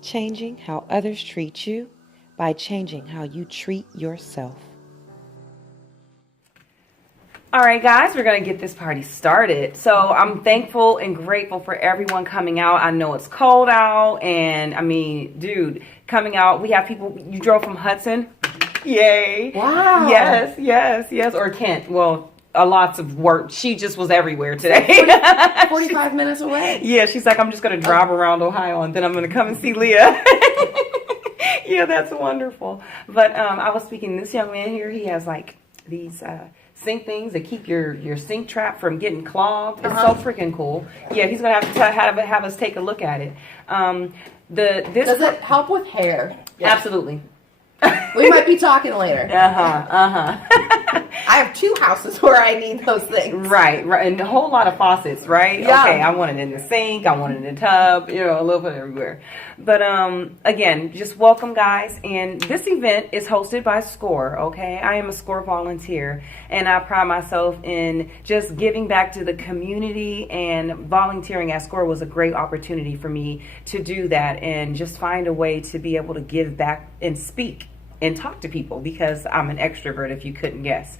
changing how others treat you by changing how you treat yourself. All right, guys, we're going to get this party started. So I'm thankful and grateful for everyone coming out. I know it's cold out, and I mean, dude, coming out, we have people, you drove from Hudson. Yay. Wow. Yes. Or Kent. Well, lots of work. She just was everywhere today. 45 minutes away. Yeah, she's like, I'm just going to drive around Ohio, and then I'm going to come and see Leah. Yeah, that's wonderful. But I was speaking to this young man here. He has like these sink things that keep your sink trap from getting clogged. It's so freaking cool. Yeah, he's going to have us take a look at it. Does it help with hair? Absolutely. We might be talking later. I have 2 houses where I need those things. Right, and a whole lot of faucets, right? Yeah. Okay, I want it in the sink, I want it in the tub, a little bit everywhere. But again, just welcome, guys. And this event is hosted by SCORE, okay? I am a SCORE volunteer, and I pride myself in just giving back to the community, and volunteering at SCORE was a great opportunity for me to do that and just find a way to be able to give back and speak and talk to people, because I'm an extrovert, if you couldn't guess.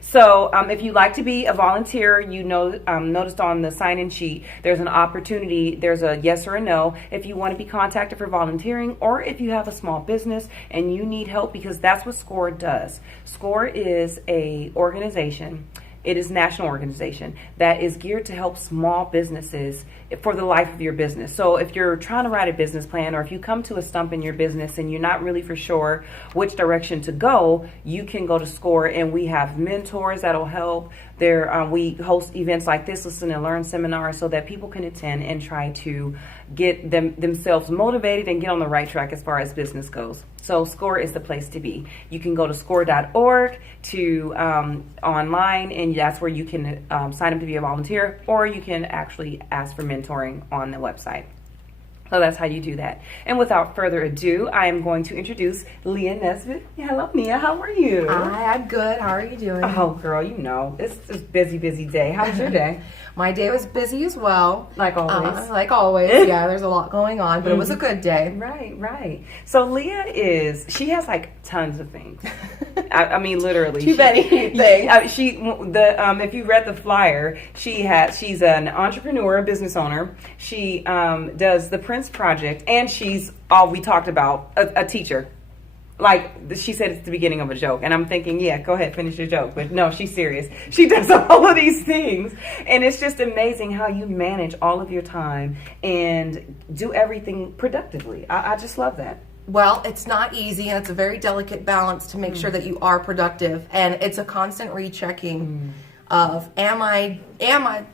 So if you'd like to be a volunteer, noticed on the sign-in sheet, there's an opportunity, there's a yes or a no, if you want to be contacted for volunteering, or if you have a small business and you need help, because that's what SCORE does. SCORE is a organization. It is a national organization that is geared to help small businesses for the life of your business. So if you're trying to write a business plan, or if you come to a stump in your business and you're not really for sure which direction to go, you can go to SCORE, and we have mentors that'll help. We host events like this, Listen and Learn seminars, so that people can attend and try to get themselves motivated and get on the right track as far as business goes. So SCORE is the place to be. You can go to score.org to online, and that's where you can sign up to be a volunteer, or you can actually ask for mentoring on the website. So that's how you do that. And without further ado, I am going to introduce Leah Nesbitt. Hello, Leah. How are you? Hi, I'm good. How are you doing? Oh, girl, it's a busy day. How's your day? My day was busy as well. Like always. Like always. Yeah, there's a lot going on, but it was a good day. Right. So Leah she has like tons of things. I mean, literally. Too many things. If you read the flyer, she's an entrepreneur, a business owner. She does the Prince Project, and she's we talked about a teacher. Like she said, it's the beginning of a joke, and I'm thinking, yeah, go ahead, finish your joke. But no, she's serious. She does all of these things, and it's just amazing how you manage all of your time and do everything productively. I just love that. Well, it's not easy, and it's a very delicate balance to make sure that you are productive, and it's a constant rechecking of am I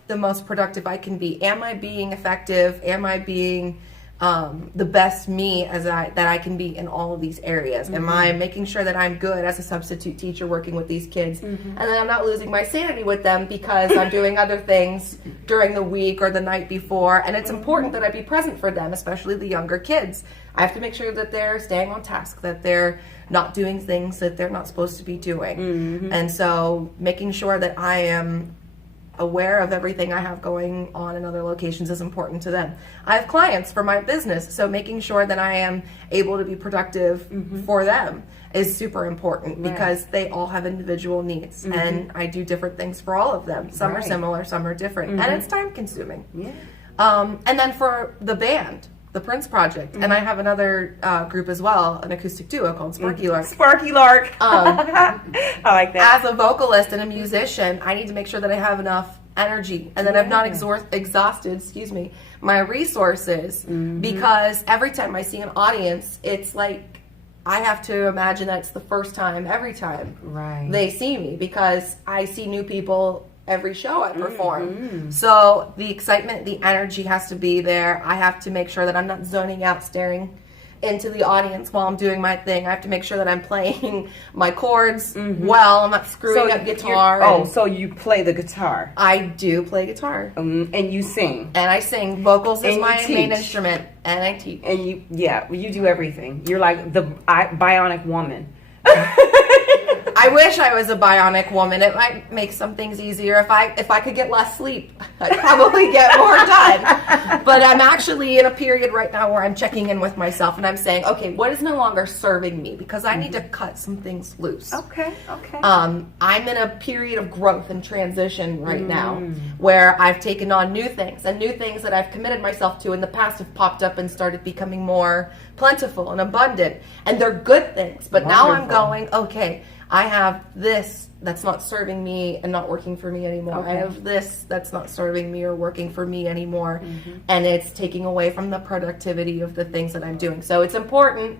the most productive I can be? Am I being effective? Am I being the best me that I can be in all of these areas? Am I making sure that I'm good as a substitute teacher working with these kids, and then I'm not losing my sanity with them because I'm doing other things during the week or the night before? And it's important that I be present for them, especially the younger kids. I have to make sure that they're staying on task, that they're not doing things that they're not supposed to be doing. And so making sure that I am aware of everything I have going on in other locations is important to them. I have clients for my business, so making sure that I am able to be productive for them is super important, because they all have individual needs, and I do different things for all of them. Some are similar, some are different, and it's time consuming. And then for the band, the Prince Project, and I have another group as well, an acoustic duo called Sparky Lark. Sparky Lark. I like that. As a vocalist and a musician, I need to make sure that I have enough energy, and that I've not exhausted, my resources, because every time I see an audience, it's like I have to imagine that it's the first time every time they see me, because I see new people every show I perform. So the excitement, the energy has to be there. I have to make sure that I'm not zoning out, staring into the audience while I'm doing my thing. I have to make sure that I'm playing my chords well. I'm not screwing up guitar. So you play the guitar. I do play guitar. And you sing. And I sing. Vocals is my main instrument. And I teach. And you do everything. You're like the bionic woman. I wish I was a bionic woman. It might make some things easier. If I could get less sleep, I'd probably get more done. But I'm actually in a period right now where I'm checking in with myself and I'm saying, okay, what is no longer serving me? Because I need to cut some things loose. Okay. I'm in a period of growth and transition right now where I've taken on new things, and new things that I've committed myself to in the past have popped up and started becoming more plentiful and abundant, and they're good things. But now I'm going, okay, I have this that's not serving me and not working for me anymore. Okay. I have this that's not serving me or working for me anymore, and it's taking away from the productivity of the things that I'm doing. So it's important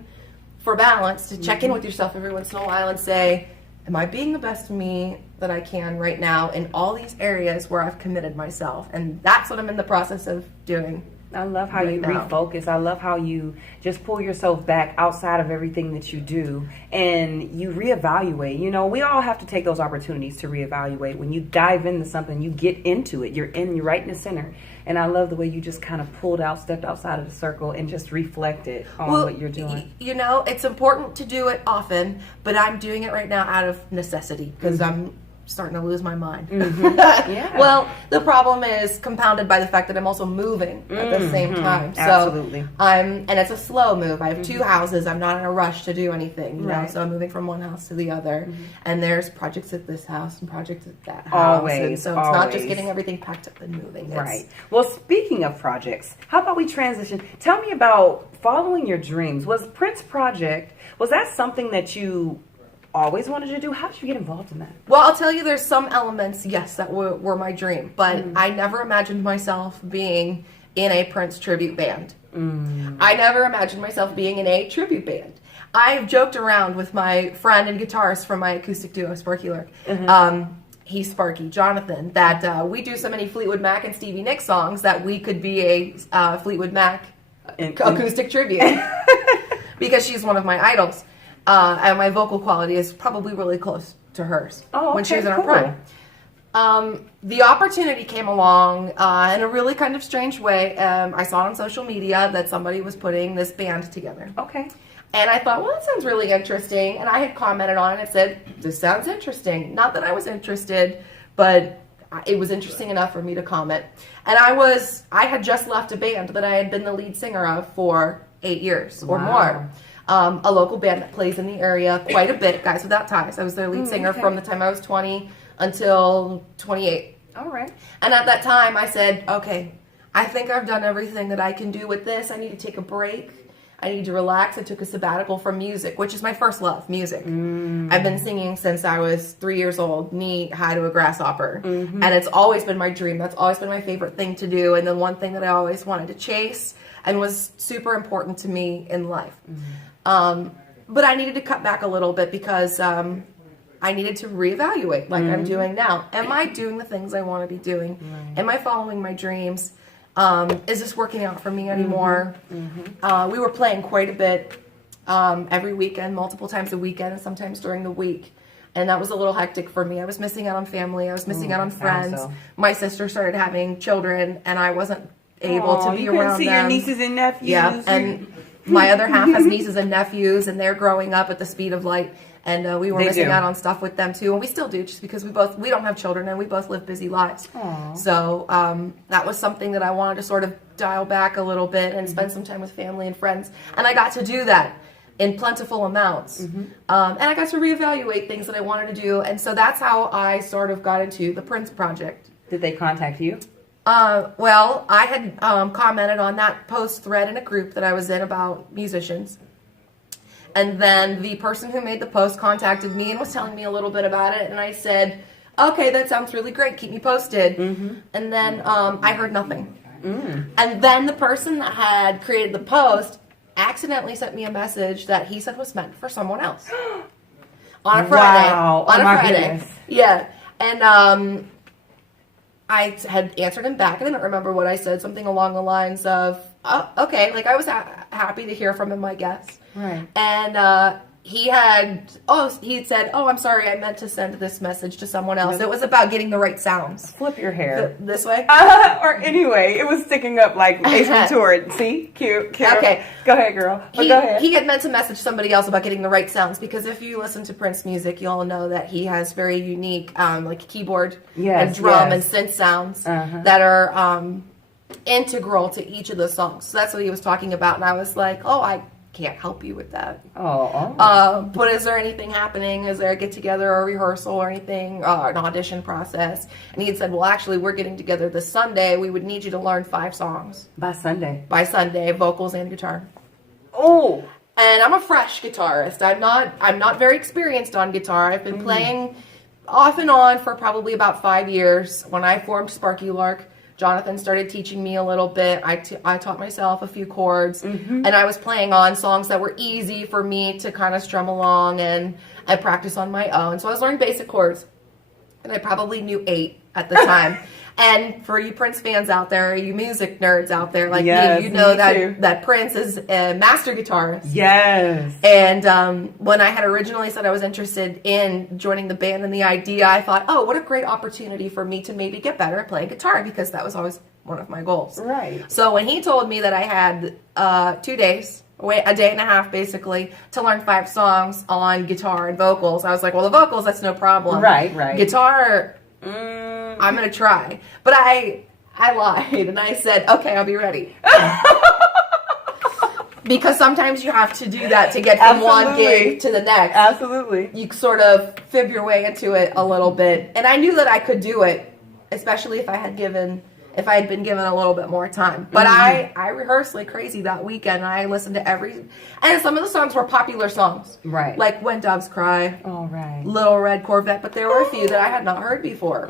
for balance to check in with yourself every once in a while and say, am I being the best me that I can right now in all these areas where I've committed myself? And that's what I'm in the process of doing. I love how you refocus. I love how you just pull yourself back outside of everything that you do and you reevaluate. You know, we all have to take those opportunities to reevaluate. When you dive into something, you get into it. You're right in the center. And I love the way you just kind of stepped outside of the circle and just reflected on what you're doing. You know, it's important to do it often, but I'm doing it right now out of necessity because I'm starting to lose my mind. Yeah. Well, the problem is compounded by the fact that I'm also moving at the same time. So Absolutely. and it's a slow move. I have two houses. I'm not in a rush to do anything, you know. Right. So I'm moving from one house to the other, and there's projects at this house and projects at that house. Always, and so it's not just always. getting everything packed up and moving. It's, Right. Well, speaking of projects, how about we transition? Tell me about following your dreams. Was Prince Project, was that something that you always wanted to do? How did you get involved in that? Well, I'll tell you, there's some elements, yes, that were my dream, but I never imagined myself being in a Prince tribute band. I never imagined myself being in a tribute band. I've joked around with my friend and guitarist from my acoustic duo, Sparky Lurk. He's Sparky, Jonathan, that we do so many Fleetwood Mac and Stevie Nicks songs that we could be a Fleetwood Mac acoustic tribute because she's one of my idols. And my vocal quality is probably really close to hers when she was in her prime. The opportunity came along in a really kind of strange way. I saw it on social media that somebody was putting this band together. Okay. And I thought, well, that sounds really interesting. And I had commented on it and said, this sounds interesting. Not that I was interested, but it was interesting enough for me to comment. And I had just left a band that I had been the lead singer of for 8 years or more. A local band that plays in the area quite a bit, Guys Without Ties. I was their lead singer from the time I was 20 until 28. All right. And at that time, I said, okay, I think I've done everything that I can do with this. I need to take a break. I need to relax. I took a sabbatical from music, which is my first love, music. I've been singing since I was 3 years old, knee high to a grasshopper. And it's always been my dream. That's always been my favorite thing to do. And the one thing that I always wanted to chase and was super important to me in life. But I needed to cut back a little bit because I needed to reevaluate like I'm doing now. Am I doing the things I want to be doing? Am I following my dreams? Is this working out for me anymore? We were playing quite a bit every weekend, multiple times a weekend, and sometimes during the week. And that was a little hectic for me. I was missing out on family. I was missing out on friends. My sister started having children, and I wasn't able to be around them. You couldn't see your nieces and nephews. Yeah, and my other half has nieces and nephews, and they're growing up at the speed of light. And we were missing out on stuff with them too, and we still do, just because we don't have children and we both live busy lives. So that was something that I wanted to sort of dial back a little bit and spend some time with family and friends, and I got to do that in plentiful amounts. And I got to reevaluate things that I wanted to do, and so that's how I sort of got into the Prince Project. Did they contact you? Well, I had commented on that post thread in a group that I was in about musicians. And then the person who made the post contacted me and was telling me a little bit about it. And I said, okay, that sounds really great. Keep me posted. And then I heard nothing. And then the person that had created the post accidentally sent me a message that he said was meant for someone else. On a Friday. Wow. On Oh a my Friday. goodness. Yeah. And I had answered him back. I didn't remember what I said. Something along the lines of, oh, okay. Like, I was happy to hear from him, I guess. Right. And he had said, "Oh, I'm sorry, I meant to send this message to someone else." It was about getting the right sounds. Flip your hair. This way? Or anyway, it was sticking up like Ace Ventura. See? Cute. Okay. Go ahead, girl. Go ahead. He had meant to message somebody else about getting the right sounds, because if you listen to Prince music, you'll know that he has very unique like keyboard and drum and synth sounds that are integral to each of the songs. So that's what he was talking about, and I was like, "Oh, I can't help you with that." But is there anything happening? Is there a get together or a rehearsal or anything, or an audition process? And he had said, "Well, actually, we're getting together this Sunday. We would need you to learn 5 songs By Sunday, vocals and guitar." Oh, and I'm a fresh guitarist. I'm not very experienced on guitar. I've been playing off and on for probably about 5 years. When I formed Sparky Lark, Jonathan started teaching me a little bit. I taught myself a few chords, and I was playing on songs that were easy for me to kind of strum along and practice on my own. So I was learning basic chords, and I probably knew 8 at the time. And for you Prince fans out there, you music nerds out there like me, you know that Prince is a master guitarist. Yes. And when I had originally said I was interested in joining the band and the idea, I thought, oh, what a great opportunity for me to maybe get better at playing guitar, because that was always one of my goals. Right. So when he told me that I had 2 days, a day and a half basically, to learn 5 songs on guitar and vocals, I was like, well, the vocals, that's no problem. Right. Guitar, I'm going to try. But I lied and I said, okay, I'll be ready. Because sometimes you have to do that to get from one gig to the next. Absolutely. You sort of fib your way into it a little bit. And I knew that I could do it, especially if I had been given a little bit more time. But I rehearsed like crazy that weekend. I listened to and some of the songs were popular songs. Right. Like When Doves Cry. All right. Little Red Corvette. But there were a few that I had not heard before.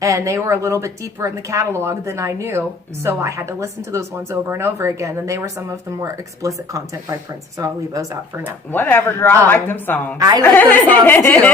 And they were a little bit deeper in the catalog than I knew. So I had to listen to those ones over and over again. And they were some of the more explicit content by Prince. So I'll leave those out for now. Whatever, girl. I like them songs. I like those songs too.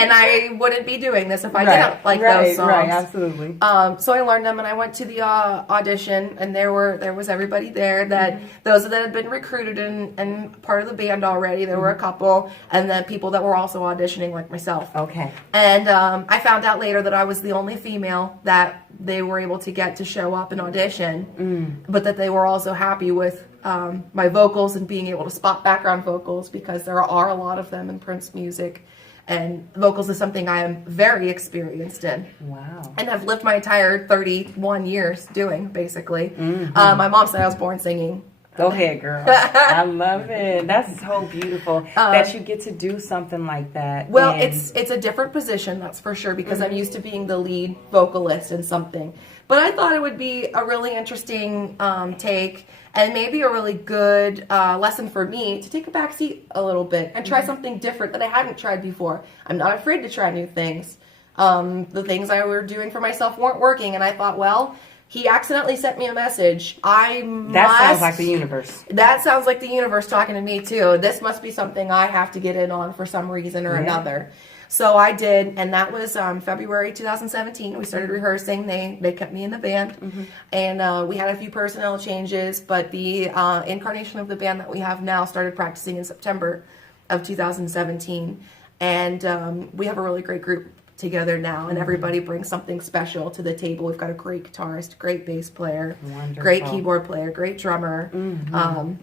And I wouldn't be doing this if I didn't like those songs. Right, absolutely. So I learned them, and I went to the audition, and there was everybody there, that those that had been recruited and part of the band already. There were a couple, and then people that were also auditioning like myself. Okay. And I found out later that I was the only female that they were able to get to show up and audition, but that they were also happy with my vocals and being able to spot background vocals, because there are a lot of them in Prince music. And vocals is something I am very experienced in. Wow. And have lived my entire 31 years doing, basically. My mom said I was born singing. Go ahead, girl. I love it. That's so beautiful that you get to do something like that. Well, it's a different position, that's for sure, because I'm used to being the lead vocalist in something. But I thought it would be a really interesting take, and maybe a really good lesson for me to take a back seat a little bit and try something different that I hadn't tried before. I'm not afraid to try new things. The things I were doing for myself weren't working, and I thought, well, he accidentally sent me a message. That sounds like the universe. That sounds like the universe talking to me too. This must be something I have to get in on for some reason or another. So I did, and that was February 2017. We started rehearsing. They kept me in the band, and we had a few personnel changes, but the incarnation of the band that we have now started practicing in September of 2017, and we have a really great group together now, and everybody brings something special to the table. We've got a great guitarist, great bass player, great keyboard player, great drummer, and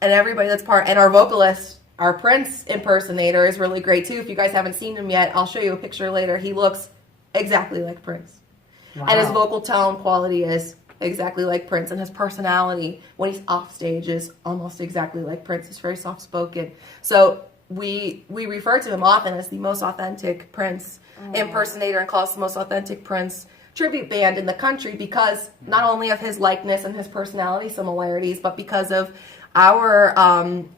everybody that's and our vocalist. Our Prince impersonator is really great too. If you guys haven't seen him yet, I'll show you a picture later. He looks exactly like Prince. Wow. And his vocal tone quality is exactly like Prince. And his personality when he's off stage is almost exactly like Prince. He's very soft-spoken. So we refer to him often as the most authentic Prince impersonator, and call us the most authentic Prince tribute band in the country, because not only of his likeness and his personality similarities, but because of our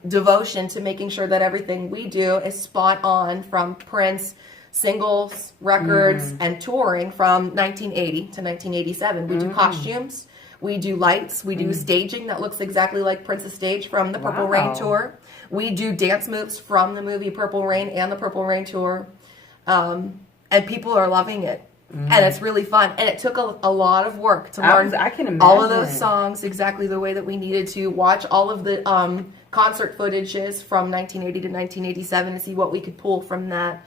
devotion to making sure that everything we do is spot on, from Prince singles, records, and touring from 1980 to 1987. We do costumes, we do lights, we do staging that looks exactly like Prince's stage from the Purple Rain tour. We do dance moves from the movie Purple Rain and the Purple Rain tour, and people are loving it. And it's really fun. And it took a lot of work to learn I can imagine. all of those songs exactly the way that we needed to, watch all of the concert footages from 1980 to 1987 and see what we could pull from that.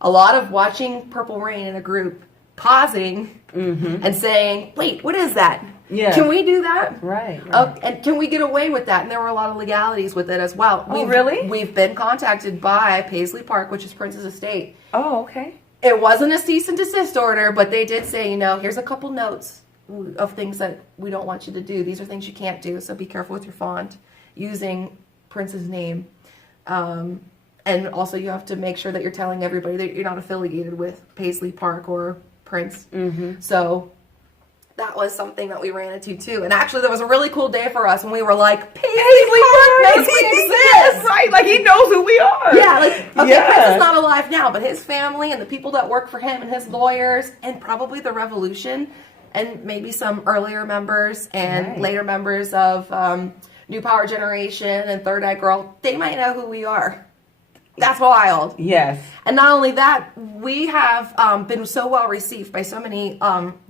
A lot of watching Purple Rain in a group, pausing and saying, wait, what is that? Yeah. Can we do that? Right. And can we get away with that? And there were a lot of legalities with it as well. Really? We've been contacted by Paisley Park, which is Prince's estate. Oh, okay. It wasn't a cease and desist order, but they did say, here's a couple notes of things that we don't want you to do. These are things you can't do, so be careful with your font using Prince's name. And also you have to make sure that you're telling everybody that you're not affiliated with Paisley Park or Prince. So that was something that we ran into too. And actually, that was a really cool day for us when we were like, Paisley Park knows we exist. Right, like he knows who we are. Yeah, like, okay, Prince is not alive now, but his family and the people that work for him and his lawyers and probably the Revolution and maybe some earlier members and later members of New Power Generation and Third Eye Girl, they might know who we are. That's wild. Yes. And not only that, we have been so well received by so many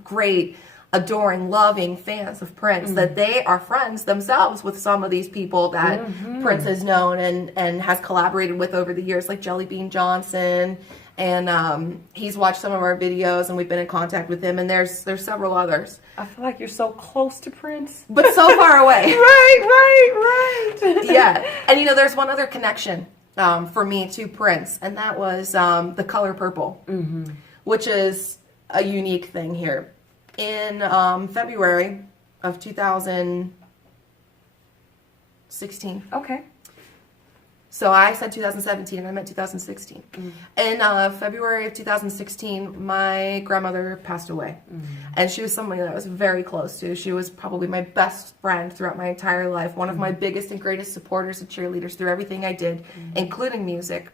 great, adoring, loving fans of Prince that they are friends themselves with some of these people that Prince has known and has collaborated with over the years, like Jelly Bean Johnson. And he's watched some of our videos, and we've been in contact with him. And there's several others. I feel like you're so close to Prince, but so far away. right. Yeah. And there's one other connection for me to Prince, and that was the color purple, which is a unique thing here. In February of 2016. Okay. So I said 2017 and I meant 2016. In February of 2016, my grandmother passed away. And she was somebody that I was very close to. She was probably my best friend throughout my entire life. One of my biggest and greatest supporters and cheerleaders through everything I did, including music.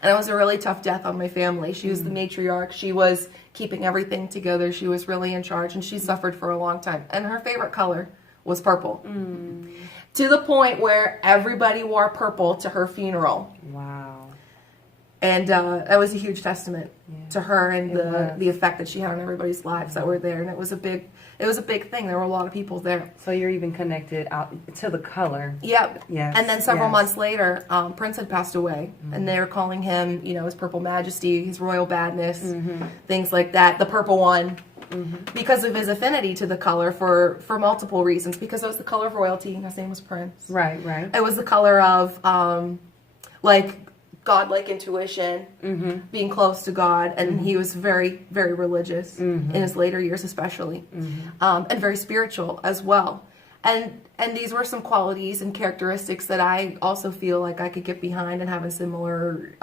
And it was a really tough death on my family. She was the matriarch. She was keeping everything together. She was really in charge, and she suffered for a long time. And her favorite color was purple. To the point where everybody wore purple to her funeral. Wow. And that was a huge testament to her and the effect that she had on everybody's lives that were there. And it was a big thing. There were a lot of people there. So you're even connected out to the color. Yep. Yes. And then several months later, Prince had passed away, and they were calling him, his Purple Majesty, his Royal Badness, things like that. The purple one, because of his affinity to the color for multiple reasons. Because it was the color of royalty. His name was Prince. Right. It was the color of godlike intuition, being close to God, and he was very, very religious in his later years, especially, and very spiritual as well. And these were some qualities and characteristics that I also feel like I could get behind and having similar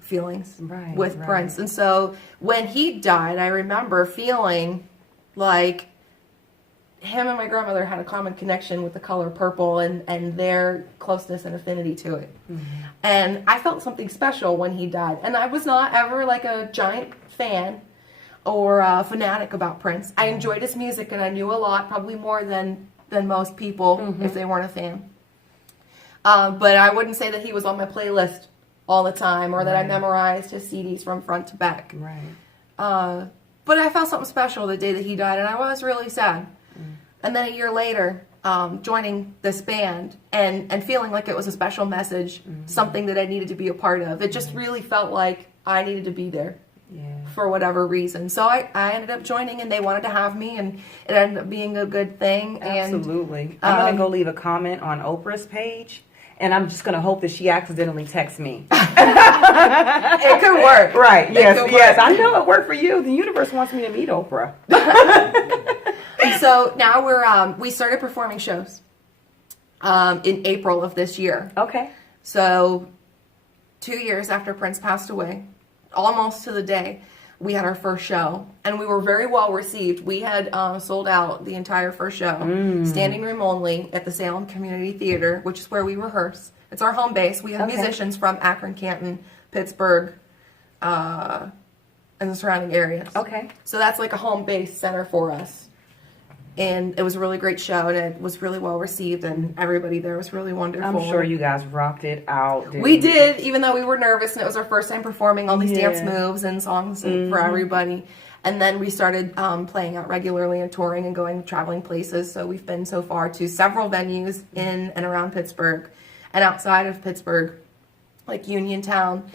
feelings with Prince. And so when he died, I remember feeling like him and my grandmother had a common connection with the color purple and their closeness and affinity to it. And I felt something special when he died. And I was not ever like a giant fan or a fanatic about Prince. I enjoyed his music and I knew a lot, probably more than most people if they weren't a fan. But I wouldn't say that he was on my playlist all the time or that I memorized his CDs from front to back. But I felt something special the day that he died, and I was really sad. And then a year later, joining this band and feeling like it was a special message, something that I needed to be a part of. It just really felt like I needed to be there for whatever reason. So I ended up joining, and they wanted to have me, and it ended up being a good thing. Absolutely. I'm going to go leave a comment on Oprah's page, and I'm just going to hope that she accidentally texts me. It could work. Right. Yes. I know it worked for you. The universe wants me to meet Oprah. So now we started performing shows in April of this year. Okay. So 2 years after Prince passed away, almost to the day, we had our first show, and we were very well received. We had sold out the entire first show, standing room only, at the Salem Community Theater, which is where we rehearse. It's our home base. We have musicians from Akron, Canton, Pittsburgh, and the surrounding areas. Okay. So that's like a home base center for us. And it was a really great show, and it was really well received, and everybody there was really wonderful. I'm sure you guys rocked it out. We did, even though we were nervous, and it was our first time performing all these dance moves and songs for everybody. And then we started playing out regularly and touring and going traveling places. So we've been so far to several venues in and around Pittsburgh and outside of Pittsburgh, like Uniontown.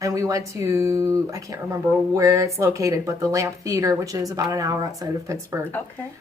And we went to, I can't remember where it's located, but the Lamp Theater, which is about an hour outside of Pittsburgh. Okay.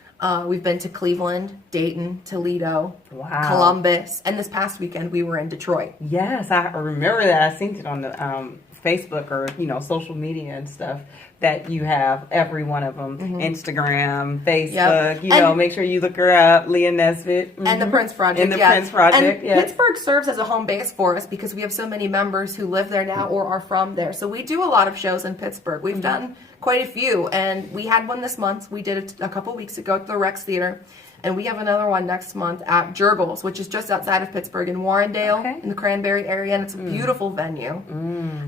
We've been to Cleveland, Dayton, Toledo, Wow. Columbus, and this past weekend we were in Detroit. Yes, I remember that. I seen it on the Facebook or social media and stuff that you have every one of them. Instagram, Facebook. Make sure you look her up, Leah Nesbitt, and the Prince Project. And the Prince Project. And Pittsburgh serves as a home base for us because we have so many members who live there now or are from there. So we do a lot of shows in Pittsburgh. We've done quite a few, and we had one this month. We did it a couple weeks ago at the Rex Theater. And we have another one next month at Jurgles, which is just outside of Pittsburgh in Warrendale, in the Cranberry area, and it's a beautiful venue.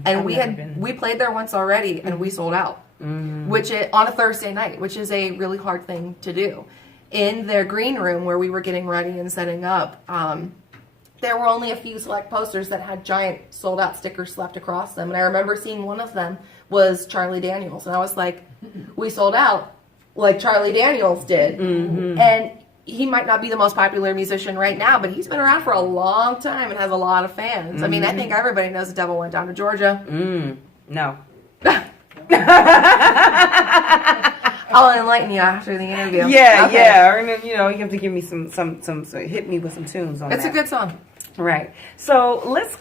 And we played there once already, and we sold out, which on a Thursday night, which is a really hard thing to do. In their green room where we were getting ready and setting up, there were only a few select posters that had giant sold out stickers slapped across them. And I remember seeing one of them was Charlie Daniels, and I was like, we sold out like Charlie Daniels did. And he might not be the most popular musician right now, but he's been around for a long time and has a lot of fans. I mean, I think everybody knows The Devil Went Down to Georgia. No. I'll enlighten you after the interview. Yeah. And then, you have to give me some hit me with some tunes on that. It's a good song. Right. So let's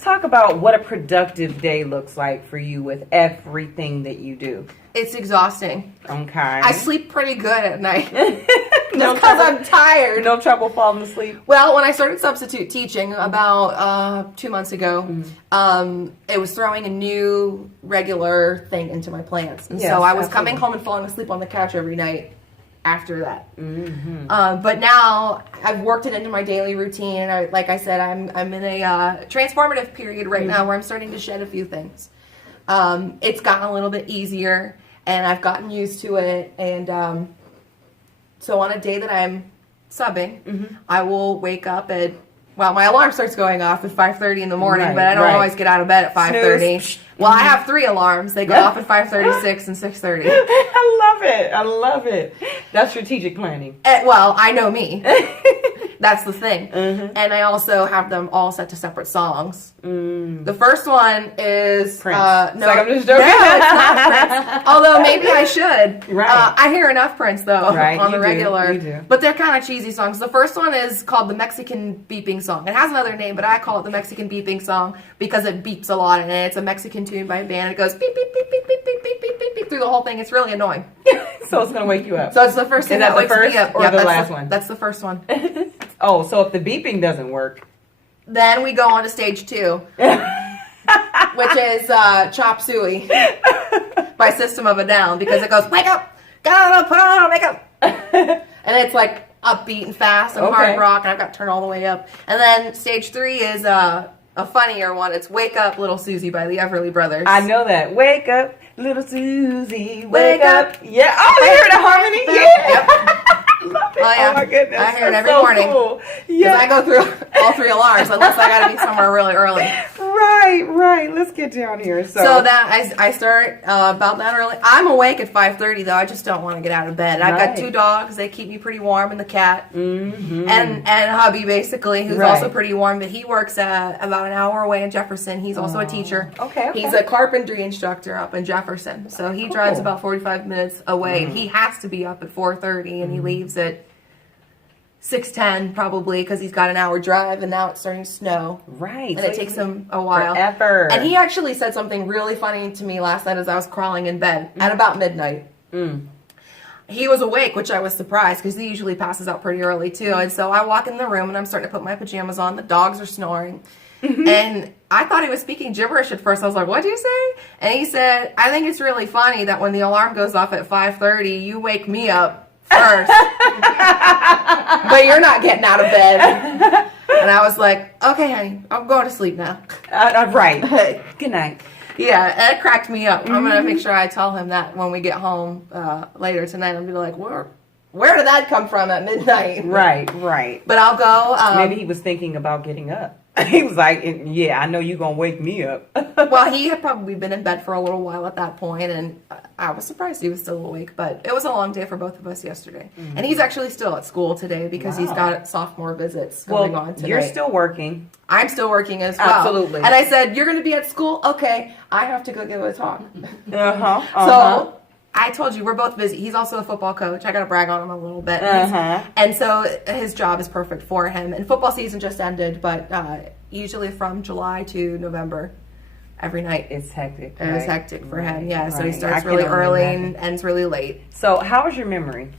talk about what a productive day looks like for you with everything that you do. It's exhausting. Okay. I sleep pretty good at night. Just because I'm tired. No trouble falling asleep? Well, when I started substitute teaching about 2 months ago, it was throwing a new regular thing into my plans. And so I was coming home and falling asleep on the couch every night after that. But now I've worked it into my daily routine. Like I said, I'm in a transformative period right now where I'm starting to shed a few things. It's gotten a little bit easier, and I've gotten used to it. And so on a day that I'm subbing, I will wake up at, my alarm starts going off at 5:30 in the morning, but I don't always get out of bed at 5:30. Well, I have 3 alarms. They go off at 5:36 and 6:30. I love it. That's strategic planning. Well, I know me. That's the thing. And I also have them all set to separate songs. The first one is Prince. No, I'm just joking. No, it's not Prince. Although maybe I should. Right. I hear enough Prince though on the regular. You do. But they're kind of cheesy songs. The first one is called the Mexican Beeping Song. It has another name, but I call it the Mexican Beeping Song because it beeps a lot, and it's a Mexican tune by a band. It goes beep beep beep beep beep beep beep beep beep beep through the whole thing. It's really annoying. So it's gonna wake you up. So it's the first thing that wakes me up. Or the last one? That's the first one. Oh, so if the beeping doesn't work, then we go on to stage 2, which is Chop Suey by System of a Down, because it goes, wake up, get out, put on makeup. And it's like upbeat and fast and hard rock, and I've got to turn all the way up. And then stage 3 is a funnier one. It's Wake Up, Little Susie by the Everly Brothers. I know that. Wake up, little Susie, wake up. Yeah. Oh, you hear the harmony? Yeah. Love it. Oh my goodness. I hear it every morning. Cool. Yeah. I go through all 3 alarms unless I got to be somewhere really early. Right. Let's get down here. So that I start about that early. I'm awake at 5:30 though. I just don't want to get out of bed. I've got 2 dogs. They keep me pretty warm, and the cat, and hubby basically, who's also pretty warm. But he works about an hour away in Jefferson. He's also a teacher. Okay. He's a carpentry instructor up in Jefferson. So he drives about 45 minutes away. And he has to be up at 4:30, and he leaves at 6:10 probably, because he's got an hour drive, and now it's starting to snow. Right. And it takes him a while. Forever. And he actually said something really funny to me last night as I was crawling in bed at about midnight. He was awake, which I was surprised, because he usually passes out pretty early too. And so I walk in the room, and I'm starting to put my pajamas on. The dogs are snoring. And I thought he was speaking gibberish at first. I was like, what'd you say? And he said, I think it's really funny that when the alarm goes off at 5:30, you wake me up first. But you're not getting out of bed. And I was like, okay, honey, I'm going to sleep now. Right. Good night. Yeah, and it cracked me up. I'm going to make sure I tell him that when we get home later tonight. I'm going to be like, where did that come from at midnight? Right. But I'll go. Maybe he was thinking about getting up. He was like, yeah, I know you're going to wake me up. Well, he had probably been in bed for a little while at that point, and I was surprised he was still awake. But it was a long day for both of us yesterday. Mm-hmm. And he's actually still at school today because he's got sophomore visits going on tonight. You're still working. I'm still working as well. Absolutely. And I said, you're going to be at school? Okay, I have to go give a talk. So I told you, we're both busy. He's also a football coach. I got to brag on him a little bit. And so his job is perfect for him. And football season just ended, but usually from July to November, every night. It's hectic. It was hectic for him, yeah. So he starts really early and ends really late. So how is your memory?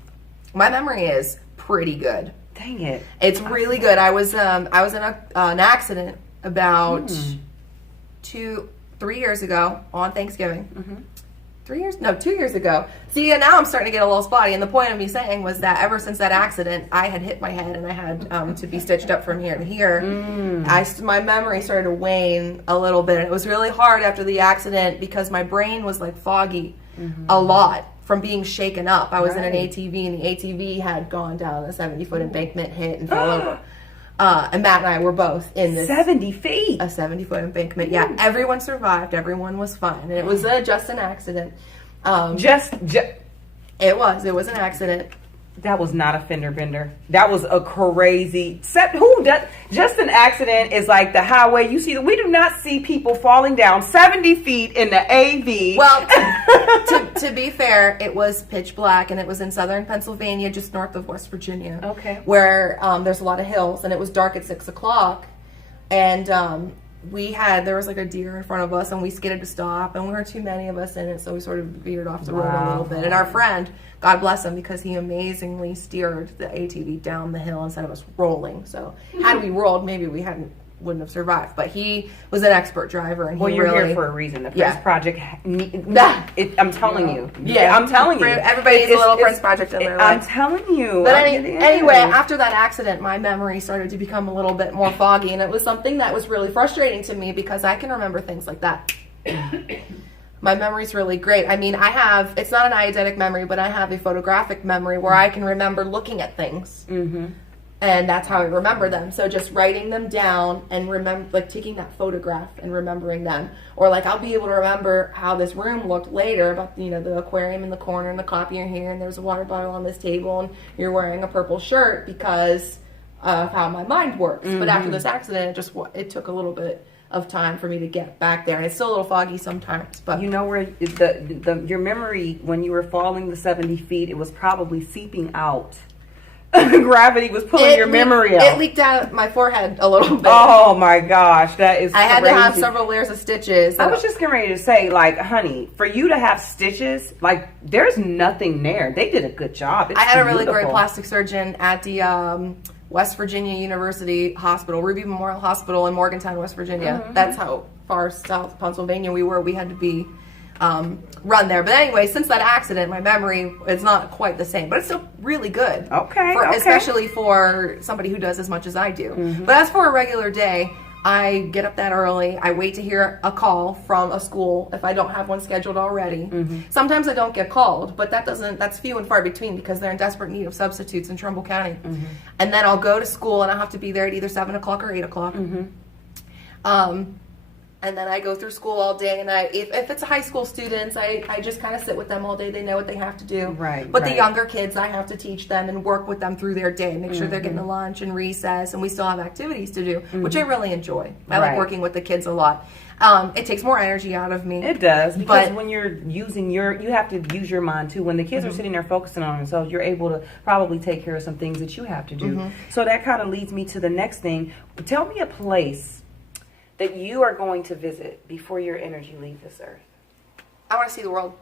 My memory is pretty good. Dang it. It's really good. I was in an accident about 3 years ago on Thanksgiving. Mm-hmm. 2 years ago. See, and now I'm starting to get a little spotty. And the point of me saying was that ever since that accident, I had hit my head and I had to be stitched up from here to here. My memory started to wane a little bit. And it was really hard after the accident because my brain was like foggy a lot from being shaken up. I was in an ATV and the ATV had gone down a 70-foot embankment, hit and fell over. And Matt and I were both in this 70 feet. A 70-foot embankment. Yeah, everyone survived. Everyone was fine, and it was just an accident. It was an accident. That was not a fender bender. That was a crazy. Just an accident is like the highway. You see, we do not see people falling down 70 feet in the AV. Well, to be fair, it was pitch black, and it was in southern Pennsylvania, just north of West Virginia. Okay. Where there's a lot of hills, and it was dark at 6 o'clock, and there was like a deer in front of us, and we skidded to stop, and we were too many of us in it, so we sort of veered off the road a little bit. And our friend, God bless him, because he amazingly steered the ATV down the hill instead of us rolling. So had we rolled, maybe we wouldn't have survived. But he was an expert driver, and you're here for a reason. The Prince Project. I'm telling you. Yeah, I'm telling you. Everybody needs a little Prince Project in their life. I'm telling you. But anyway, after that accident, my memory started to become a little bit more foggy, and it was something that was really frustrating to me because I can remember things like that. My memory's really great. I mean, it's not an eidetic memory, but I have a photographic memory where I can remember looking at things. Mm-hmm. And that's how I remember them. So just writing them down and taking that photograph and remembering them. Or like I'll be able to remember how this room looked later about, the aquarium in the corner and the copier here and there's a water bottle on this table and you're wearing a purple shirt because of how my mind works. Mm-hmm. But after this accident, it took a little bit of time for me to get back there, and it's still a little foggy sometimes. But you know where your memory when you were falling the 70 feet, it was probably seeping out. Gravity was pulling your memory out. It leaked out my forehead a little bit. Oh my gosh, that is. I had to have several layers of stitches. I was just getting ready to say, like, honey, for you to have stitches, like, there's nothing there. They did a good job. I had a really great plastic surgeon at the West Virginia University Hospital, Ruby Memorial Hospital in Morgantown, West Virginia. Mm-hmm. That's how far south Pennsylvania we were. We had to be run there. But anyway, since that accident, my memory is not quite the same, but it's still really good. Okay. Especially for somebody who does as much as I do. Mm-hmm. But as for a regular day, I get up that early. I wait to hear a call from a school if I don't have one scheduled already. Mm-hmm. Sometimes I don't get called, but that's few and far between because they're in desperate need of substitutes in Trumbull County. Mm-hmm. And then I'll go to school and I'll have to be there at either 7 o'clock or 8 o'clock. Mm-hmm. And then I go through school all day, and if it's high school students, I just kind of sit with them all day. They know what they have to do. Right. But the younger kids, I have to teach them and work with them through their day, make sure they're getting a lunch and recess, and we still have activities to do, which I really enjoy. I like working with the kids a lot. It takes more energy out of me. It does, because when you're using you have to use your mind too. When the kids are sitting there focusing on themselves, you're able to probably take care of some things that you have to do. So that kind of leads me to the next thing. Tell me a place that you are going to visit before your energy leaves this earth. I want to see the world.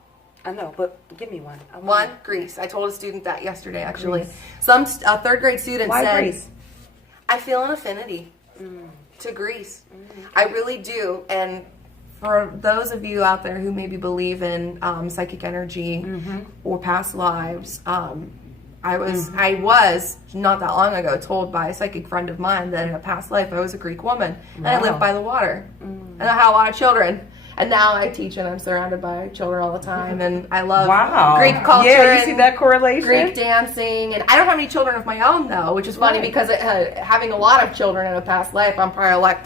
I know, but give me one. Greece. I told a student that yesterday, actually. Some third grade student said, Greece? I feel an affinity to Greece. I really do. And for those of you out there who maybe believe in psychic energy or past lives, I was not that long ago told by a psychic friend of mine that in a past life I was a Greek woman and I lived by the water and I had a lot of children And now I teach and I'm surrounded by children all the time. And I love Wow. Greek culture. Yeah, you see that correlation? Greek dancing. And I don't have any children of my own, though, which is funny because having a lot of children in a past life, I'm probably like,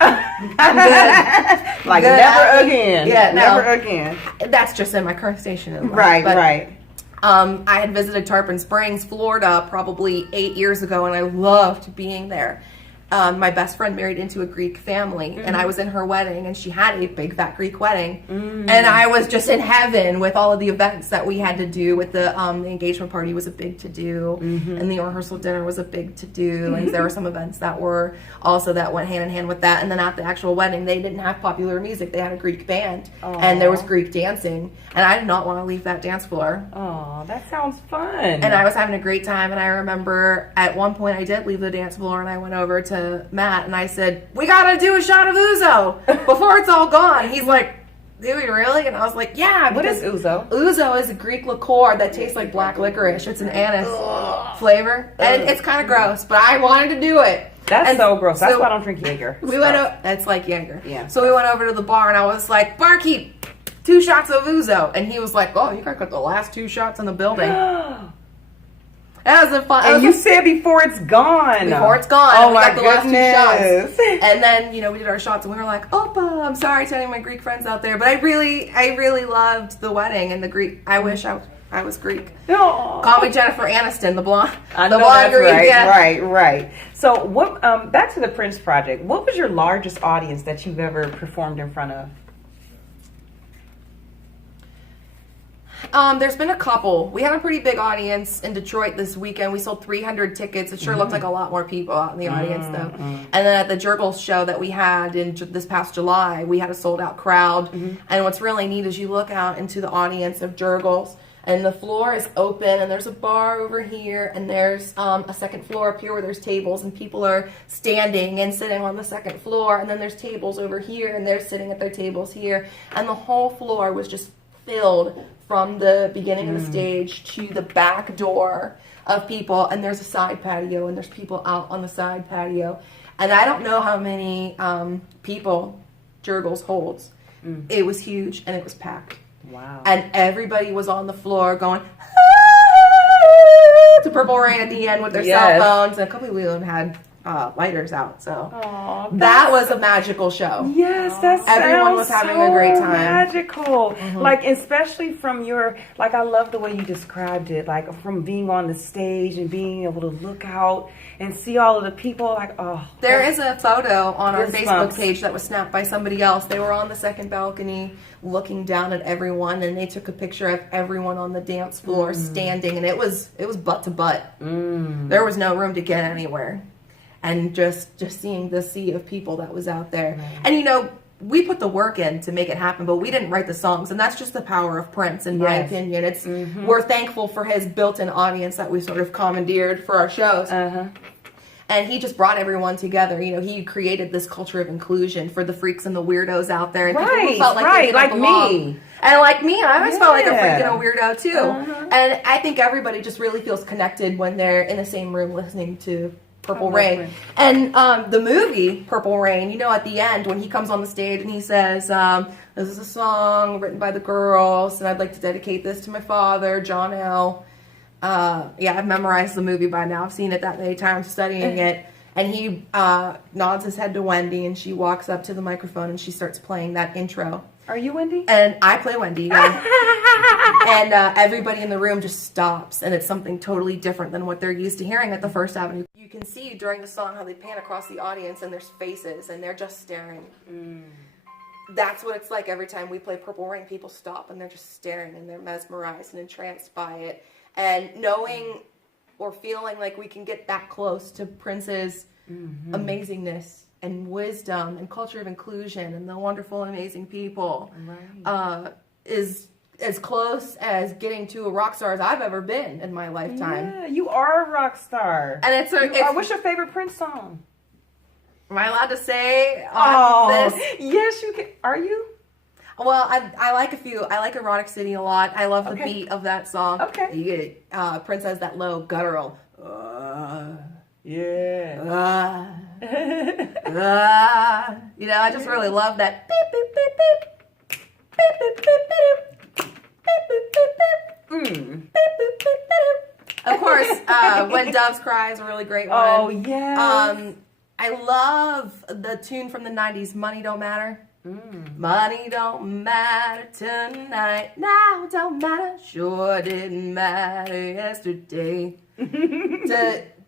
I'm good. Like, good never again. Yeah, never again. That's just in my current station in life. Right, but, right. I had visited Tarpon Springs, Florida, probably 8 years ago, and I loved being there. My best friend married into a Greek family, and I was in her wedding, and she had a big fat Greek wedding, and I was just in heaven with all of the events that we had to do. With the engagement party was a big to do, and the rehearsal dinner was a big to do, and there were some events that were also that went hand in hand with that. And then at the actual wedding, they didn't have popular music; they had a Greek band, and there was Greek dancing, and I did not want to leave that dance floor. Oh, that sounds fun. And I was having a great time, and I remember at one point I did leave the dance floor, and I went over to Matt and I said, "We gotta do a shot of ouzo before it's all gone." He's like, "Do we really?" And I was like, "Yeah." What is ouzo? Ouzo is a Greek liqueur that tastes like black licorice. It's an anise flavor, and it's kind of gross, but I wanted to do it. That's so gross. That's so why I don't drink Jaeger. We went. That's like Jaeger. Yeah. So we went over to the bar, and I was like, "Barkeep, 2 shots of ouzo," and he was like, "Oh, you gotta got the last 2 shots in the building." That was fun. And you said before it's gone. Before it's gone. Oh, we my got the last 2 goodness. shots. And then, we did our shots and we were like, "Opa, I'm sorry to any of my Greek friends out there." But I really loved the wedding and the Greek. I wish I was Greek. No. Call me Jennifer Aniston, the blonde. I the know blonde that's Greek. right, Yeah. right. So what? Back to the Prince project. What was your largest audience that you've ever performed in front of? There's been a couple. We had a pretty big audience in Detroit this weekend. We sold 300 tickets. It sure looked like a lot more people out in the audience, though. And then at the Jurgles show that we had in this past July, we had a sold-out crowd. And what's really neat is you look out into the audience of Jurgles, and the floor is open, and there's a bar over here, and there's a second floor up here where there's tables, and people are standing and sitting on the second floor, and then there's tables over here, and they're sitting at their tables here. And the whole floor was just filled from the beginning of the stage to the back door of people, and there's a side patio, and there's people out on the side patio. And I don't know how many people Jurgles holds. It was huge, and it was packed. Wow. And everybody was on the floor going, to Purple Rain at the end with their cell phones, and a couple of them had lighters out. So that was a magical show. Yes, that sounds everyone was having so a great time. Magical. Like, especially from your, like, I love the way you described it, like from being on the stage and being able to look out and see all of the people, like, oh. There is a photo on our Facebook Goosebumps. page that was snapped by somebody else. They were on the second balcony looking down at everyone, and they took a picture of everyone on the dance floor standing, and it was butt to butt. There was no room to get anywhere. And just seeing the sea of people that was out there. And we put the work in to make it happen, but we didn't write the songs, and that's just the power of Prince, in my opinion. It's we're thankful for his built-in audience that we sort of commandeered for our shows. And he just brought everyone together. He created this culture of inclusion for the freaks and the weirdos out there, and people who felt like they didn't belong. me. And like me, I always felt like a freak and a weirdo too. And I think everybody just really feels connected when they're in the same room listening to Purple Rain. And the movie Purple Rain, at the end when he comes on the stage and he says, "This is a song written by the girls, and I'd like to dedicate this to my father, John L." I've memorized the movie by now. I've seen it that many times studying it. And he nods his head to Wendy, and she walks up to the microphone and she starts playing that intro. Are you Wendy? And I play Wendy, yeah. And everybody in the room just stops, and it's something totally different than what they're used to hearing at the First Avenue. You can see during the song how they pan across the audience, and there's faces, and they're just staring. That's what it's like every time we play Purple Rain. People stop, and they're just staring, and they're mesmerized and entranced by it. And knowing or feeling like we can get that close to Prince's amazingness and wisdom and culture of inclusion and the wonderful, amazing people is as close as getting to a rock star as I've ever been in my lifetime. Yeah, you are a rock star. And what's your favorite Prince song? Am I allowed to say on this? Yes, you can. Are you? Well, I like a few. I like Erotic City a lot. I love the beat of that song. Okay. You get it. Prince has that low guttural. Yeah. I just really love that beep, beep, beep, beep. Of course, When Doves Cry is a really great one. Oh, yes. I love the tune from the 90s, Money Don't Matter. Money don't matter tonight, now it don't matter, sure didn't matter yesterday.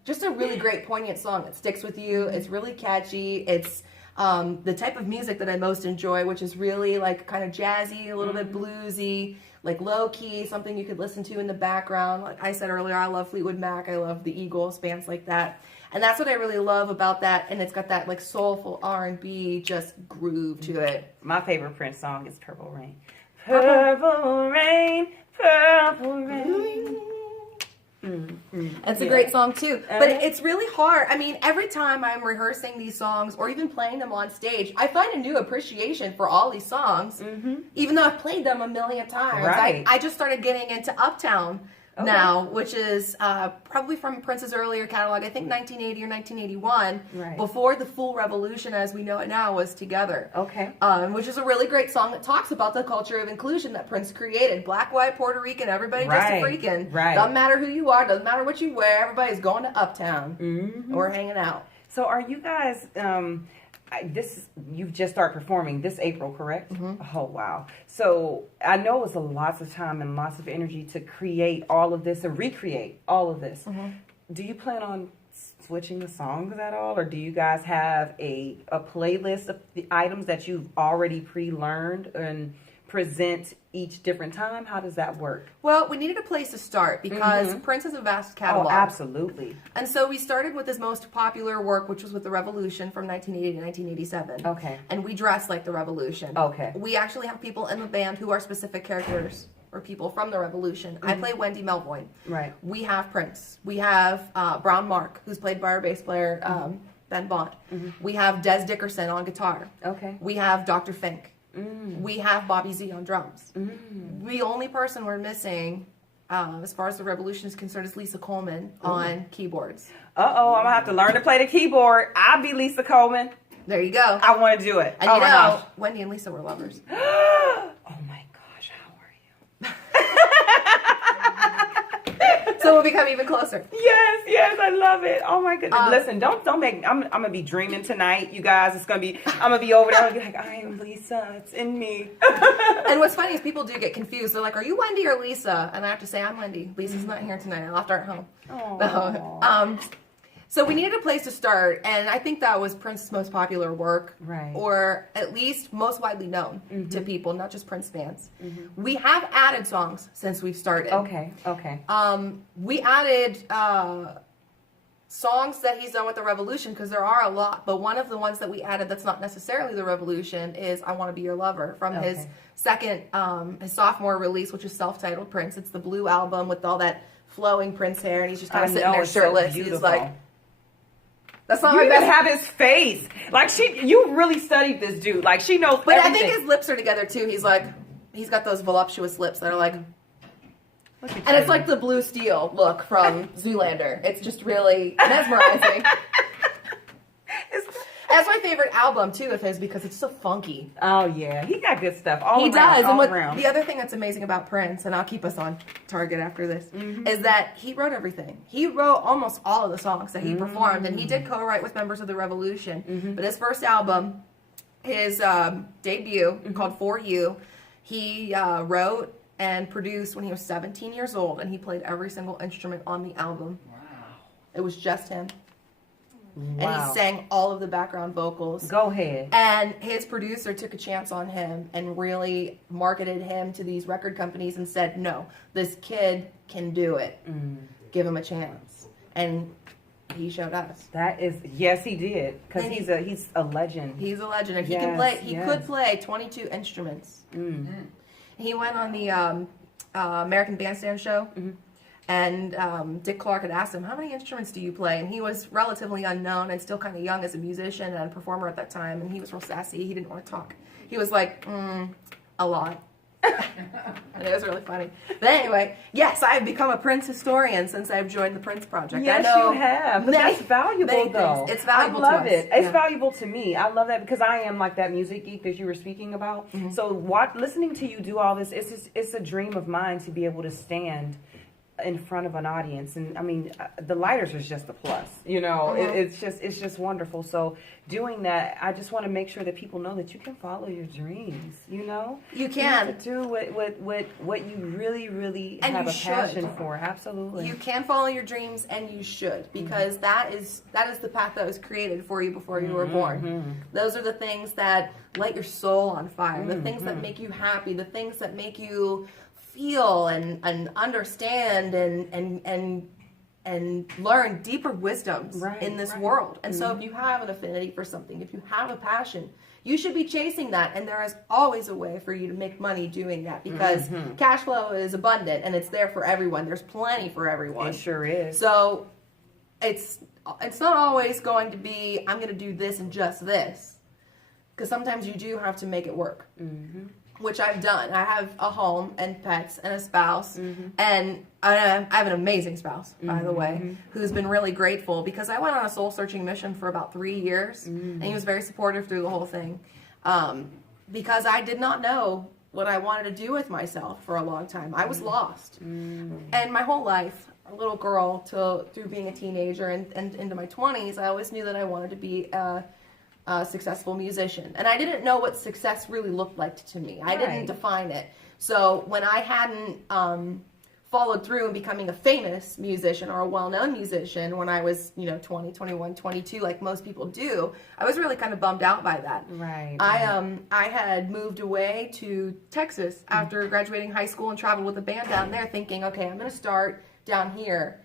Just a really great poignant song. It sticks with you. It's really catchy. It's the type of music that I most enjoy, which is really like kind of jazzy, a little bit bluesy, like low key, something you could listen to in the background. Like I said earlier, I love Fleetwood Mac. I love the Eagles, bands like that. And that's what I really love about that. And it's got that like soulful R&B just groove to it. My favorite Prince song is Purple Rain. Purple Rain, Purple Rain. It's a great song too, but it's really hard. I mean, every time I'm rehearsing these songs or even playing them on stage, I find a new appreciation for all these songs, even though I've played them a million times. Right. I just started getting into Uptown now, which is probably from Prince's earlier catalog, I think 1980 or 1981, before the full revolution as we know it now was together. Which is a really great song that talks about the culture of inclusion that Prince created. Black, white, Puerto Rican, everybody just a freaking. Doesn't matter who you are, doesn't matter what you wear, everybody's going to Uptown. We're hanging out. So are you guys... you've just started performing this April, correct? Oh, wow. So I know it was lots of time and lots of energy to create all of this and recreate all of this. Do you plan on switching the songs at all? Or do you guys have a playlist of the items that you've already pre-learned and present each different time? How does that work? Well, we needed a place to start because Prince has a vast catalog. Oh, absolutely. And so we started with his most popular work, which was with the Revolution from 1980 to 1987. Okay. And we dress like the Revolution. Okay. We actually have people in the band who are specific characters or people from the Revolution. I play Wendy Melvoin. Right. We have Prince. We have Brown Mark, who's played by our bass player, Ben Bond. We have Des Dickerson on guitar. Okay. We have Dr. Fink. We have Bobby Z on drums. The only person we're missing, as far as the Revolution is concerned, is Lisa Coleman on keyboards. Uh-oh, I'm going to have to learn to play the keyboard. I'll be Lisa Coleman. There you go. I want to do it. And oh you my know, gosh. Wendy and Lisa were lovers. Oh my gosh, how are you? So we'll become even closer. Yes, I love it. Oh my goodness. Listen, don't make, I'm going to be dreaming tonight, you guys. It's going to be, I'm going to be over there and be like, I am Lisa. It's in me. And what's funny is people do get confused. They're like, are you Wendy or Lisa? And I have to say, I'm Wendy. Lisa's not here tonight. I left her at home. So we needed a place to start, and I think that was Prince's most popular work, or at least most widely known to people, not just Prince fans. We have added songs since we've started. Okay. We added songs that he's done with the Revolution, because there are a lot, but one of the ones that we added that's not necessarily the Revolution is I Want to Be Your Lover from his second, his sophomore release, which is self-titled Prince. It's the blue album with all that flowing Prince hair, and he's just kind of sitting there shirtless. So he's like... That's not you my even best. have his face. Like you really studied this dude. Like she knows But everything. I think his lips are together too. He's got those voluptuous lips that are like, and it's like the blue steel look from Zoolander. It's just really mesmerizing. That's my favorite album too of his because it's so funky. Oh yeah, he got good stuff all he around. He does. All And around. The other thing that's amazing about Prince, and I'll keep us on target after this, is that he wrote everything. He wrote almost all of the songs that he performed, and he did co-write with members of the Revolution. But his first album, his debut called For You, he wrote and produced when he was 17 years old, and he played every single instrument on the album. Wow. It was just him. Wow. And he sang all of the background vocals. Go ahead. And his producer took a chance on him and really marketed him to these record companies and said, no, this kid can do it. Give him a chance. And he showed us. That is, yes, he did. Because he's a legend. He's a legend. And he can play, he could play 22 instruments. He went on the American Bandstand show. And Dick Clark had asked him, how many instruments do you play? And he was relatively unknown and still kind of young as a musician and a performer at that time. And he was real sassy. He didn't want to talk. He was like, a lot. And it was really funny. But anyway, yes, I've become a Prince historian since I've joined the Prince Project. Yes, I know you have. But that's valuable, though. It's valuable. I love to it. us. It's valuable to me. I love that because I am like that music geek that you were speaking about. Mm-hmm. So listening to you do all this, it's a dream of mine to be able to stand in front of an audience. And I mean, the lighters is just a plus, you know. Mm-hmm. It's just wonderful. So doing that, I just want to make sure that people know that you can follow your dreams, you know. You can. You have to do what you really And have you a passion should. for. Absolutely. You can follow your dreams, and you should, because that is the path that was created for you before you were born. Those are the things that light your soul on fire, the things that make you happy, the things that make you feel and understand and learn deeper wisdoms in this world. And so if you have an affinity for something, if you have a passion, you should be chasing that. And there is always a way for you to make money doing that, because cash flow is abundant and it's there for everyone. There's plenty for everyone. It sure is. So it's not always going to be, I'm going to do this and just this. Because sometimes you do have to make it work. Which I've done. I have a home and pets and a spouse, and I have an amazing spouse, by the way, who's been really grateful, because I went on a soul-searching mission for about 3 years, and he was very supportive through the whole thing, because I did not know what I wanted to do with myself for a long time. I was lost, and my whole life, a little girl through being a teenager and into my 20s, I always knew that I wanted to be a successful musician, and I didn't know what success really looked like to me. I didn't define it. So when I hadn't followed through in becoming a famous musician or a well-known musician when I was 20, 21, 22, like most people do, I was really kind of bummed out by that. I had moved away to Texas after graduating high school and traveled with a band down there, thinking, okay, I'm going to start down here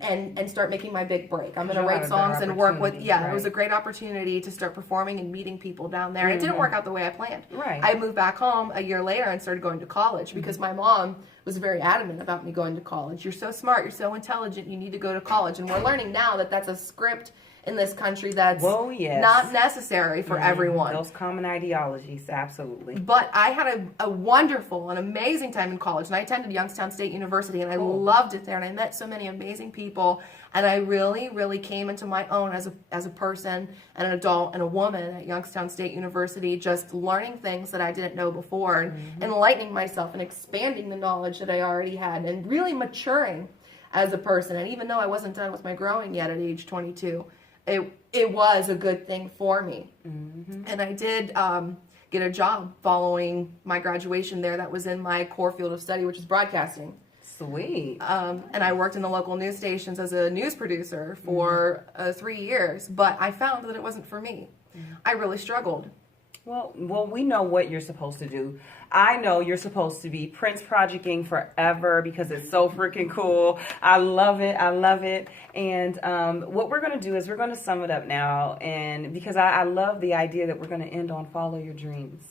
and start making my big break. I'm going to write songs and work with, it was a great opportunity to start performing and meeting people down there. It didn't work out the way I planned. I moved back home a year later and started going to college, because my mom was very adamant about me going to college. You're so smart, you're so intelligent, you need to go to college. And we're learning now that that's a script in this country that's not necessary for everyone. Those common ideologies, absolutely. But I had a wonderful and amazing time in college, and I attended Youngstown State University, and I loved it there, and I met so many amazing people, and I really, really came into my own as a person and an adult and a woman at Youngstown State University, just learning things that I didn't know before, and enlightening myself and expanding the knowledge that I already had, and really maturing as a person. And even though I wasn't done with my growing yet at age 22, it was a good thing for me. And I did get a job following my graduation there that was in my core field of study, which is broadcasting. Sweet. And I worked in the local news stations as a news producer for 3 years, but I found that it wasn't for me. I really struggled. Well, we know what you're supposed to do. I know you're supposed to be Prince Projecting forever, because it's so freaking cool. I love it. I love it. And what we're going to do is we're going to sum it up now. And because I love the idea that we're going to end on follow your dreams.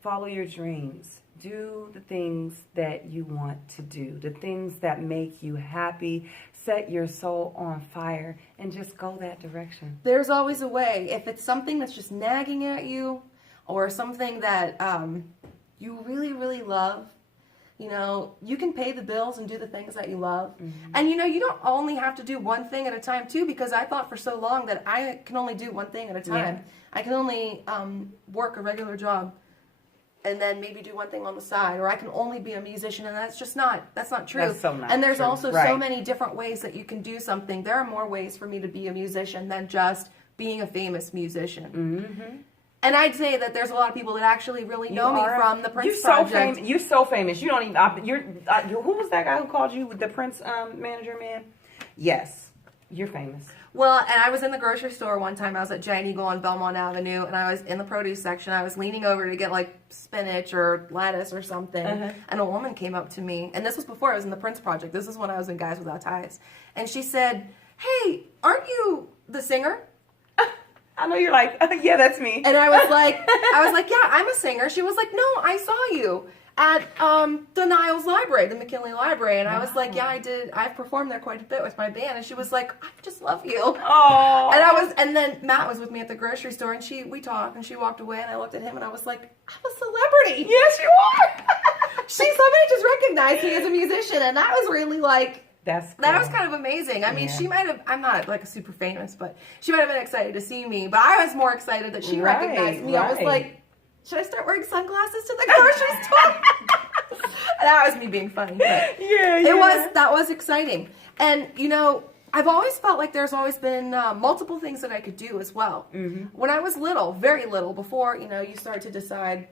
Follow your dreams. Do the things that you want to do, the things that make you happy. Set your soul on fire and just go that direction. There's always a way. If it's something that's just nagging at you, or something that you really, really love, you can pay the bills and do the things that you love. And you don't only have to do one thing at a time too, because I thought for so long that I can only do one thing at a time. I can only work a regular job and then maybe do one thing on the side, or I can only be a musician, and that's not true. That's so not and there's true. also so many different ways that you can do something. There are more ways for me to be a musician than just being a famous musician. And I'd say that there's a lot of people that actually really know me from the Prince Project. You're so famous. You don't even. Who was that guy who called you the Prince manager man? Yes, you're famous. Well, and I was in the grocery store one time. I was at Giant Eagle on Belmont Avenue, and I was in the produce section. I was leaning over to get like spinach or lettuce or something, and a woman came up to me. And this was before I was in the Prince Project. This is when I was in Guys Without Ties. And she said, "Hey, aren't you the singer?" I know you're like, yeah, that's me. And I was like, yeah, I'm a singer. She was like, no, I saw you at the Niles Library, the McKinley Library, and I was like, yeah, I've performed there quite a bit with my band, and she was like, I just love you. Oh. And then Matt was with me at the grocery store, and we talked, and she walked away, and I looked at him, and I was like, I'm a celebrity. Yes, you are. Somebody just recognized me as a musician, and that was really like, That's cool. that was kind of amazing. I mean, she might have, I'm not like super famous, but she might have been excited to see me, but I was more excited that she recognized me. I was like, should I start wearing sunglasses to the grocery store? That was me being funny. But that was exciting. And, you know, I've always felt like there's always been multiple things that I could do as well. Mm-hmm. When I was little, very little, before, you know, you start to decide,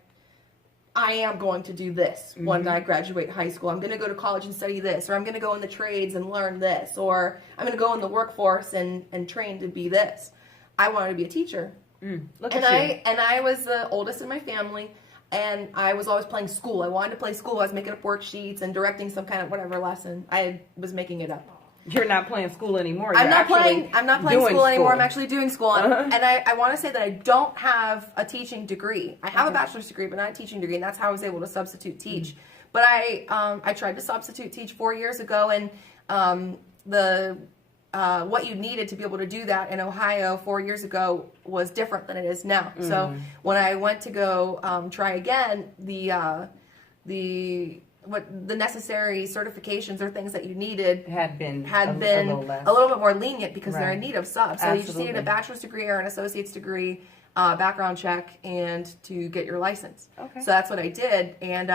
I am going to do this when I graduate high school. I'm going to go to college and study this, or I'm going to go in the trades and learn this, or I'm going to go in the workforce and train to be this. I wanted to be a teacher. I was the oldest in my family, and I was always playing school. I wanted to play school. I was making up worksheets and directing some kind of whatever lesson. I was making it up. You're not playing school anymore. I'm not playing school anymore. I'm actually doing school. And I want to say that I don't have a teaching degree. I have a bachelor's degree, but not a teaching degree, and that's how I was able to substitute teach. But I tried to substitute teach 4 years ago, and what you needed to be able to do that in Ohio 4 years ago was different than it is now. So when I went to go try again, the necessary certifications or things that you needed had been a little bit more lenient because they're in need of subs. So you just needed a bachelor's degree or an associate's degree, background check, and to get your license. Okay. So that's what I did, and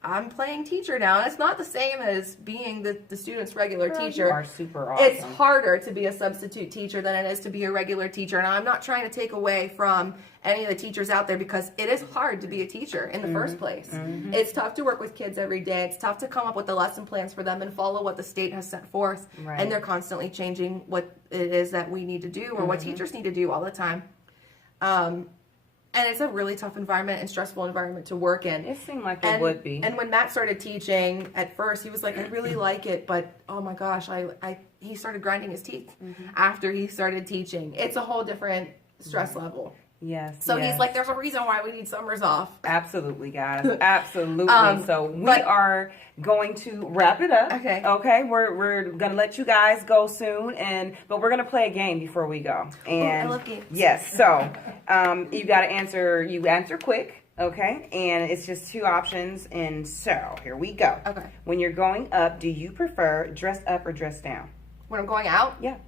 I'm playing teacher now, and it's not the same as being the student's regular teacher. You are super awesome. It's harder to be a substitute teacher than it is to be a regular teacher, and I'm not trying to take away from any of the teachers out there because it is hard to be a teacher in the first place. Mm-hmm. It's tough to work with kids every day. It's tough to come up with the lesson plans for them and follow what the state has set forth, and they're constantly changing what it is that we need to do or what teachers need to do all the time. And it's a really tough environment and stressful environment to work in. It seemed like it would be. And when Matt started teaching, at first he was like, I really like it, but oh my gosh, he started grinding his teeth after he started teaching. It's a whole different stress level. Yes. So he's like, there's a reason why we need summers off. Absolutely, guys. Absolutely. So we are going to wrap it up. Okay. Okay. We're gonna let you guys go soon, but we're gonna play a game before we go. And I love games. Yes. So you got to answer. You answer quick. Okay. And it's just two options. And so here we go. Okay. When you're going up, do you prefer dress up or dress down? When I'm going out? Yeah.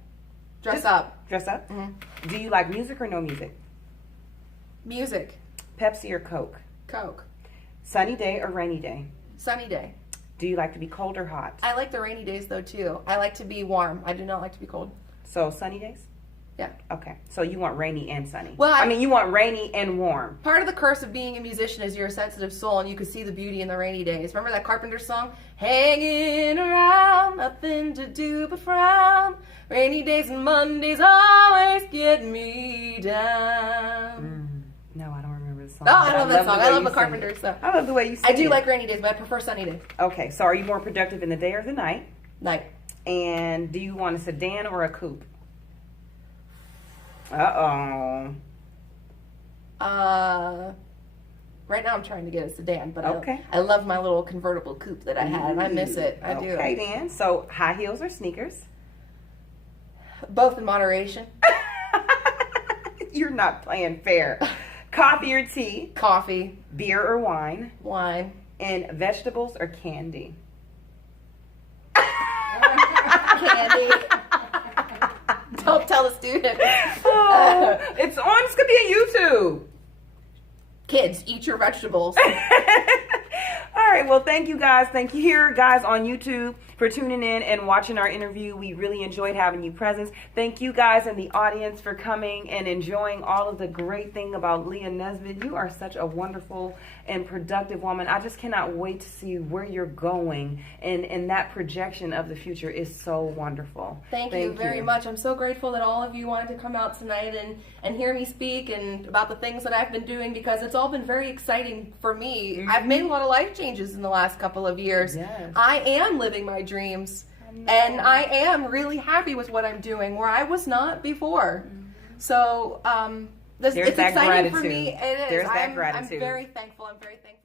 Dress up. Dress up. Mm-hmm. Do you like music or no music? Music. Pepsi or Coke? Coke. Sunny day or rainy day? Sunny day. Do you like to be cold or hot? I like the rainy days though too. I like to be warm. I do not like to be cold. So sunny days? Yeah. Okay. So you want rainy and sunny. Well, I mean, you want rainy and warm. Part of the curse of being a musician is you're a sensitive soul and you can see the beauty in the rainy days. Remember that Carpenter song? Hanging around, nothing to do but frown. Rainy days and Mondays always get me down. No, I don't remember the song. Oh, I love that song. I love the Carpenter stuff. I love the way you sing I do like rainy days, but I prefer sunny days. Okay, so are you more productive in the day or the night? Night. And do you want a sedan or a coupe? Right now I'm trying to get a sedan, but I love my little convertible coupe that I had, and I miss it. I do. Okay, then. So high heels or sneakers? Both in moderation. You're not playing fair. Coffee or tea? Coffee. Beer or wine? Wine. And vegetables or candy? Candy. Don't tell the students. It's on. It's gonna be on YouTube. Kids, eat your vegetables. All right. Well, thank you guys. Thank you here, guys, on YouTube for tuning in and watching our interview. We really enjoyed having you present. Thank you guys in the audience for coming and enjoying all of the great thing about Leah Nesbitt. You are such a wonderful and productive woman. I just cannot wait to see where you're going, and that projection of the future is so wonderful. Thank you very much. I'm so grateful that all of you wanted to come out tonight and hear me speak and about the things that I've been doing, because it's all been very exciting for me. I've made a lot of life changes in the last couple of years. Yes. I am living my dreams, and I am really happy with what I'm doing where I was not before. So it's exciting gratitude. For me. It is. There's that gratitude. I'm very thankful. I'm very thankful.